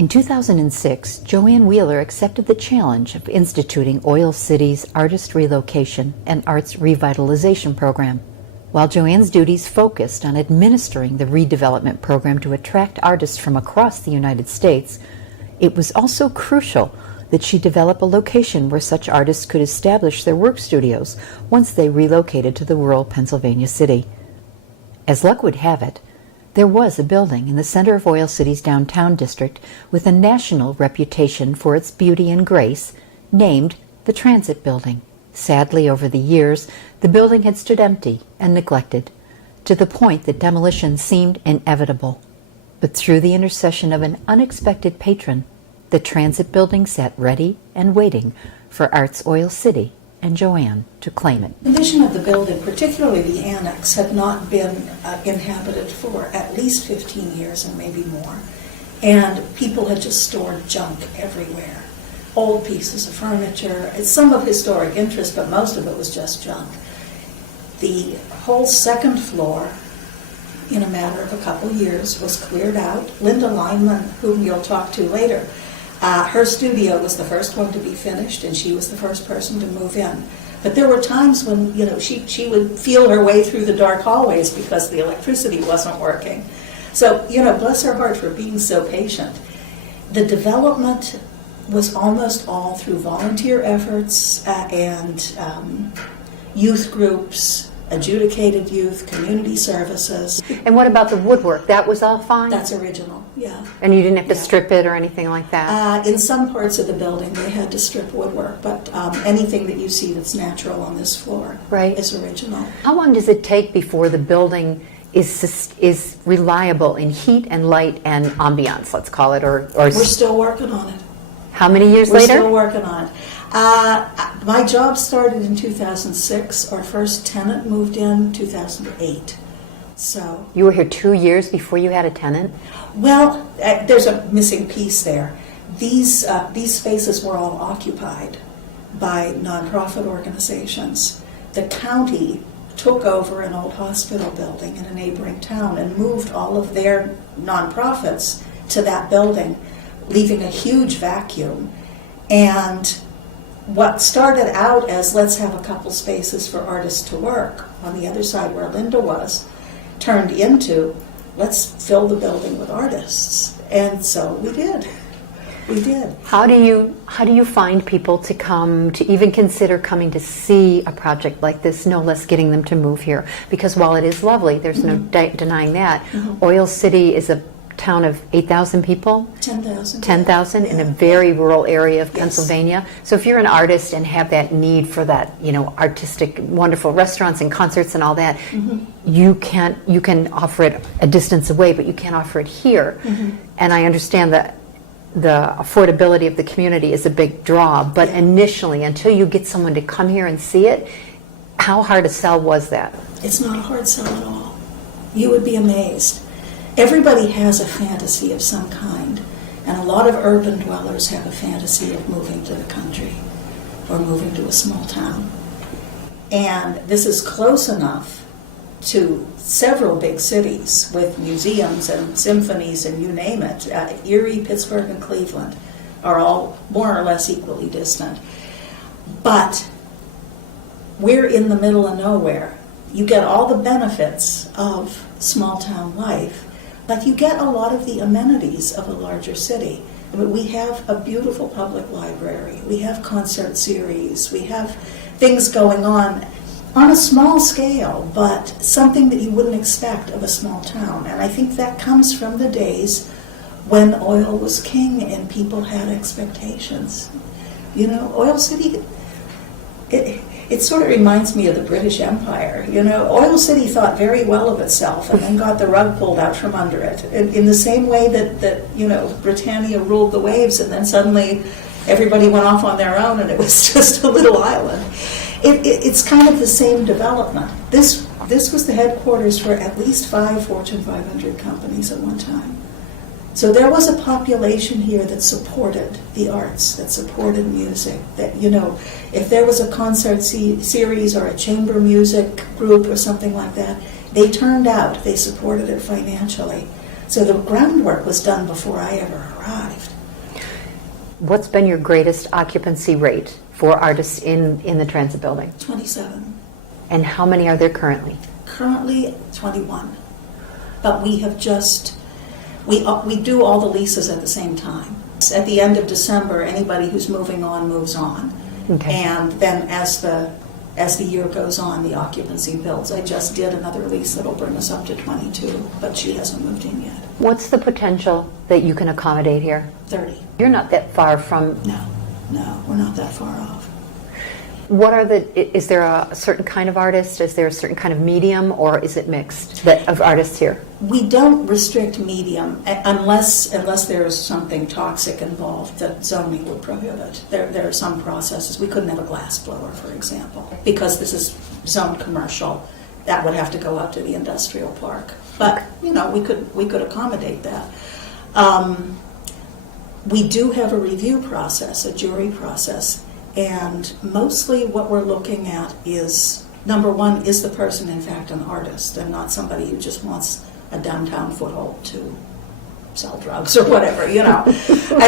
In 2006, Joann Wheeler accepted the challenge of instituting Oil City's Artist Relocation and Arts Revitalization program. While Joann's duties focused on administering the redevelopment program to attract artists from across the United States, it was also crucial that she develop a location where such artists could establish their work studios once they relocated to the rural Pennsylvania city. As luck would have it, there was a building in the center of Oil City's downtown district with a national reputation for its beauty and grace, named the Transit Building. Sadly, over the years, the building had stood empty and neglected, to the point that demolition seemed inevitable. But through the intercession of an unexpected patron, the Transit Building sat ready and waiting for Arts Oil City and Joann to claim it. The condition of the building, particularly the annex, had not been inhabited for at least 15 years and maybe more. And people had just stored junk everywhere. Old pieces of furniture, some of historic interest, but most of it was just junk. The whole second floor, in a matter of a couple years, was cleared out. Linda Lineman, whom you'll talk to later, her studio was the first one to be finished, and she was the first person to move in. But there were times when, she would feel her way through the dark hallways because the electricity wasn't working. So, bless her heart for being so patient. The development was almost all through volunteer efforts and youth groups, adjudicated youth, community services. And what about the woodwork? That was all fine? That's original, yeah. And you didn't have to strip it or anything like that? In some parts of the building, they had to strip woodwork, but anything that you see that's natural on this floor is original. How long does it take before the building is reliable in heat and light and ambiance, let's call it? Or We're still working on it. How many years We're later? Still working on it. My job started in 2006. Our first tenant moved in 2008. So you were here 2 years before you had a tenant? Well, there's a missing piece there. These spaces were all occupied by nonprofit organizations. The county took over an old hospital building in a neighboring town and moved all of their nonprofits to that building, leaving a huge vacuum. And what started out as let's have a couple spaces for artists to work on the other side where Linda was, turned into let's fill the building with artists. And so we did. We did. How do you find people to come, to even consider coming to see a project like this, no less getting them to move here? Because while it is lovely, there's no denying that, Oil City is a town of 8,000 people? 10,000. 10,000 in a very rural area of Pennsylvania. So if you're an artist and have that need for that, artistic, wonderful restaurants and concerts and all that, you can offer it a distance away, but you can't offer it here. And I understand that the affordability of the community is a big draw, but initially, until you get someone to come here and see it, how hard a sell was that? It's not a hard sell at all. You would be amazed. Everybody has a fantasy of some kind, and a lot of urban dwellers have a fantasy of moving to the country or moving to a small town. And this is close enough to several big cities with museums and symphonies and you name it. Erie, Pittsburgh, and Cleveland are all more or less equally distant. But we're in the middle of nowhere. You get all the benefits of small town life, but you get a lot of the amenities of a larger city. I mean, we have a beautiful public library, we have concert series, we have things going on a small scale, but something that you wouldn't expect of a small town. And I think that comes from the days when oil was king and people had expectations. Oil City, it sort of reminds me of the British Empire. Oil City thought very well of itself and then got the rug pulled out from under it. In the same way that Britannia ruled the waves and then suddenly everybody went off on their own and it was just a little island. It's kind of the same development. This was the headquarters for at least 5 Fortune 500 companies at one time. So there was a population here that supported the arts, that supported music, that, if there was a concert series or a chamber music group or something like that, they turned out, they supported it financially. So the groundwork was done before I ever arrived. What's been your greatest occupancy rate for artists in the transit building? 27. And how many are there currently? Currently 21. But we have just, we do all the leases at the same time. At the end of December, anybody who's moving on moves on. Okay. And then as the year goes on, the occupancy builds. I just did another lease that'll bring us up to 22, but she hasn't moved in yet. What's the potential that you can accommodate here? 30. You're not that far from... No, we're not that far off. What are is there a certain kind of artist? Is there a certain kind of medium, or is it mixed of artists here? We don't restrict medium unless there is something toxic involved that zoning would prohibit. There are some processes. We couldn't have a glass blower, for example, because this is zoned commercial. That would have to go out to the industrial park. But we could accommodate that. We do have a review process, a jury process. And mostly what we're looking at is, number one, is the person in fact an artist and not somebody who just wants a downtown foothold to sell drugs or whatever, I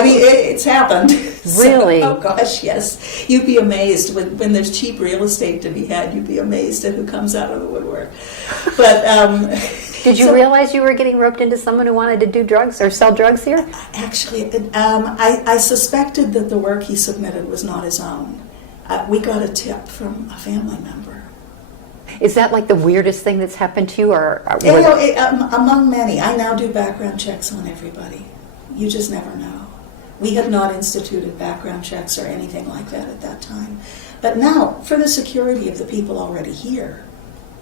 mean, it's happened. Really? So, oh gosh, yes. You'd be amazed when there's cheap real estate to be had. You'd be amazed at who comes out of the woodwork. But did you realize you were getting roped into someone who wanted to do drugs or sell drugs here? Actually, I suspected that the work he submitted was not his own. We got a tip from a family member. Is that like the weirdest thing that's happened to you? Among many. I now do background checks on everybody. You just never know. We had not instituted background checks or anything like that at that time. But now, for the security of the people already here,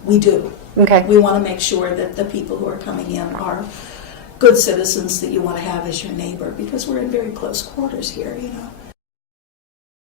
we do. Okay. We want to make sure that the people who are coming in are good citizens that you want to have as your neighbor, because we're in very close quarters here,